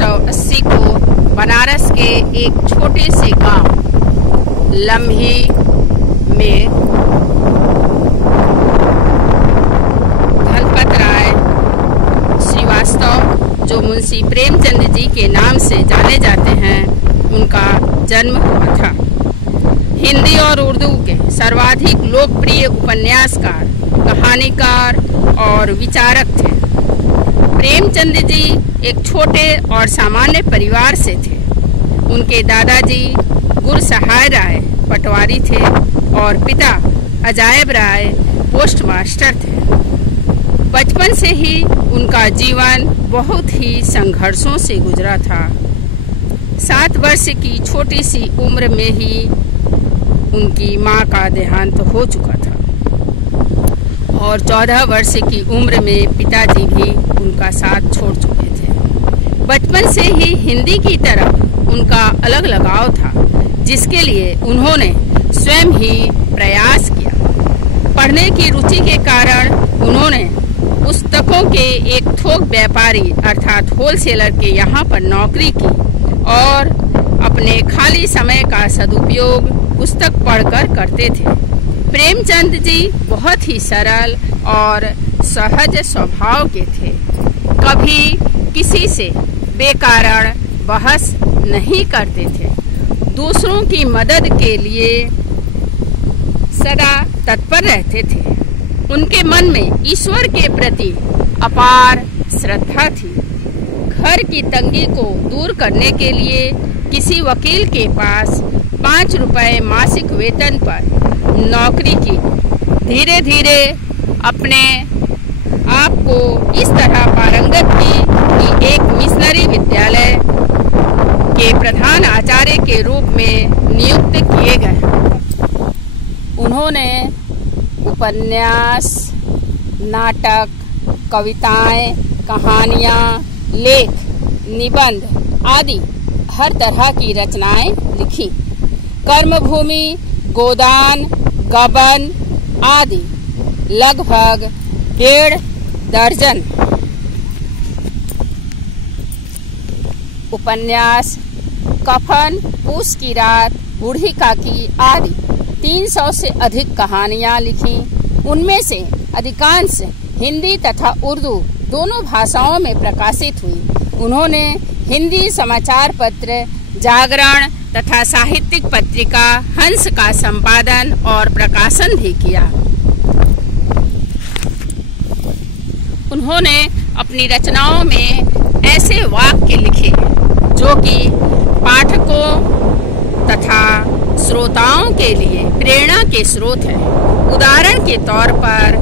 1980 को बनारस के एक छोटे से गांव लम्ही में धनपत राय श्रीवास्तव, जो मुंशी प्रेमचंद जी के नाम से जाने जाते हैं, उनका जन्म हुआ था। हिंदी और उर्दू के सर्वाधिक लोकप्रिय उपन्यासकार, कहानीकार और विचारक थे। प्रेमचंद जी एक छोटे और सामान्य परिवार से थे। उनके दादाजी गुरसहाय राय पटवारी थे और पिता अजायब राय पोस्टमास्टर थे। बचपन से ही उनका जीवन बहुत ही संघर्षों से गुजरा था। 7 वर्ष की छोटी सी उम्र में ही उनकी मां का देहांत हो चुका था और 14 वर्ष की उम्र में पिताजी भी उनका साथ छोड़ चुके थे। बचपन से ही हिंदी की तरफ उनका अलग लगाव था, जिसके लिए उन्होंने स्वयं ही प्रयास किया। पढ़ने की रुचि के कारण उन्होंने पुस्तकों के एक थोक व्यापारी अर्थात होलसेलर के यहाँ पर नौकरी की और अपने खाली समय का सदुपयोग पुस्तक पढ़कर करते थे। प्रेमचंद जी बहुत ही सरल और सहज स्वभाव के थे। कभी किसी से बेकारण बहस नहीं करते थे। दूसरों की मदद के लिए सदा तत्पर रहते थे। उनके मन में ईश्वर के प्रति अपार श्रद्धा थी। घर की तंगी को दूर करने के लिए किसी वकील के पास 5 रुपए मासिक वेतन पर नौकरी की। धीरे धीरे अपने आप को इस तरह पारंगत की कि एक मिशनरी विद्यालय के प्रधान आचार्य के रूप में नियुक्त किए गए। उन्होंने उपन्यास, नाटक, कविताएं, कहानियां, लेख, निबंध आदि हर तरह की रचनाएं लिखी। कर्मभूमि, गोदान, गबन आदि लगभग 1.5 दर्जन उपन्यास, कफन, पूस की रात, बूढ़ी काकी आदि 300 से अधिक कहानियां लिखी। उनमें से अधिकांश हिंदी तथा उर्दू दोनों भाषाओं में प्रकाशित हुई। उन्होंने हिंदी समाचार पत्र जागरण तथा साहित्यिक पत्रिका हंस का संपादन और प्रकाशन भी किया। उन्होंने अपनी रचनाओं में ऐसे वाक्य लिखे जो कि पाठकों तथा श्रोताओं के लिए प्रेरणा के स्रोत हैं। उदाहरण के तौर पर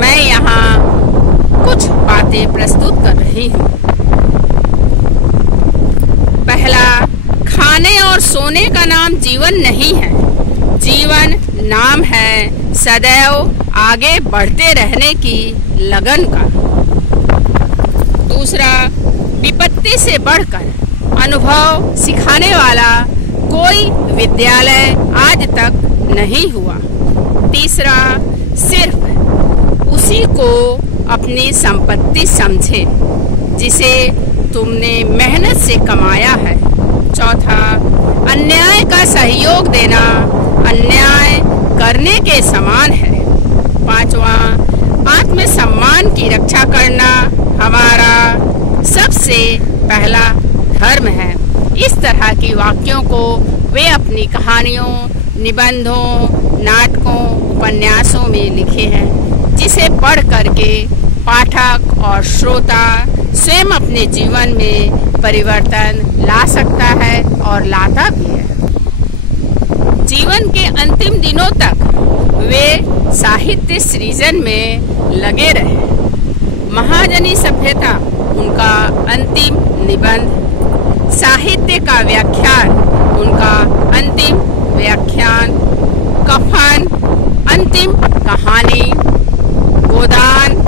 मैं यहाँ कुछ बातें प्रस्तुत कर रही हूँ। पहला, खाने और सोने का नाम जीवन नहीं है। जीवन नाम है सदैव आगे बढ़ते रहने की लगन का। दूसरा, विपत्ति से बढ़कर अनुभव सिखाने वाला कोई विद्यालय आज तक नहीं हुआ। तीसरा, सिर्फ उसी को अपनी संपत्ति समझे जिसे तुमने मेहनत से कमाया है। चौथा, अन्याय का सहयोग देना अन्याय करने के समान है। पांचवा, आत्मसम्मान की रक्षा करना हमारा सबसे पहला धर्म है। इस तरह की वाक्यों को वे अपनी कहानियों, निबंधों, नाटकों, उपन्यासों में लिखे हैं, जिसे पढ़ करके पाठक और श्रोता स्वयं अपने जीवन में परिवर्तन ला सकता है और लाता भी है। जीवन के अंतिम दिनों तक वे साहित्य सृजन में लगे रहे। महाजनी सभ्यता उनका अंतिम निबंध, साहित्य का व्याख्यान उनका अंतिम व्याख्यान, कफन अंतिम कहानी, गोदान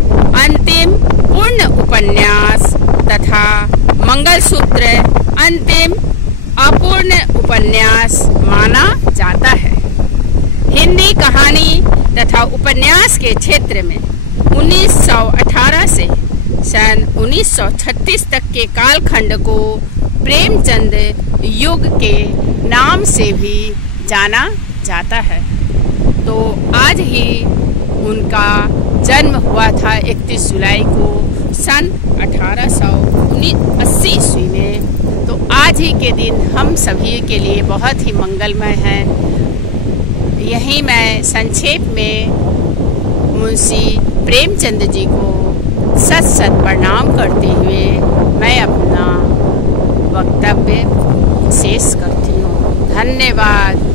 अंतिम पूर्ण उपन्यास तथा मंगलसूत्र अंतिम अपूर्ण उपन्यास माना जाता है। हिंदी कहानी तथा उपन्यास के क्षेत्र में 1918 से सन 1936 तक के कालखंड को प्रेमचंद युग के नाम से भी जाना जाता है। तो आज ही उनका जन्म हुआ था 31 जुलाई को सन 1880 ईस्वी में। तो आज ही के दिन हम सभी के लिए बहुत ही मंगलमय है। यही मैं संक्षेप में मुंशी प्रेमचंद जी को सत सत प्रणाम करते हुए मैं अपना वक्तव्य शेष करती हूँ। धन्यवाद।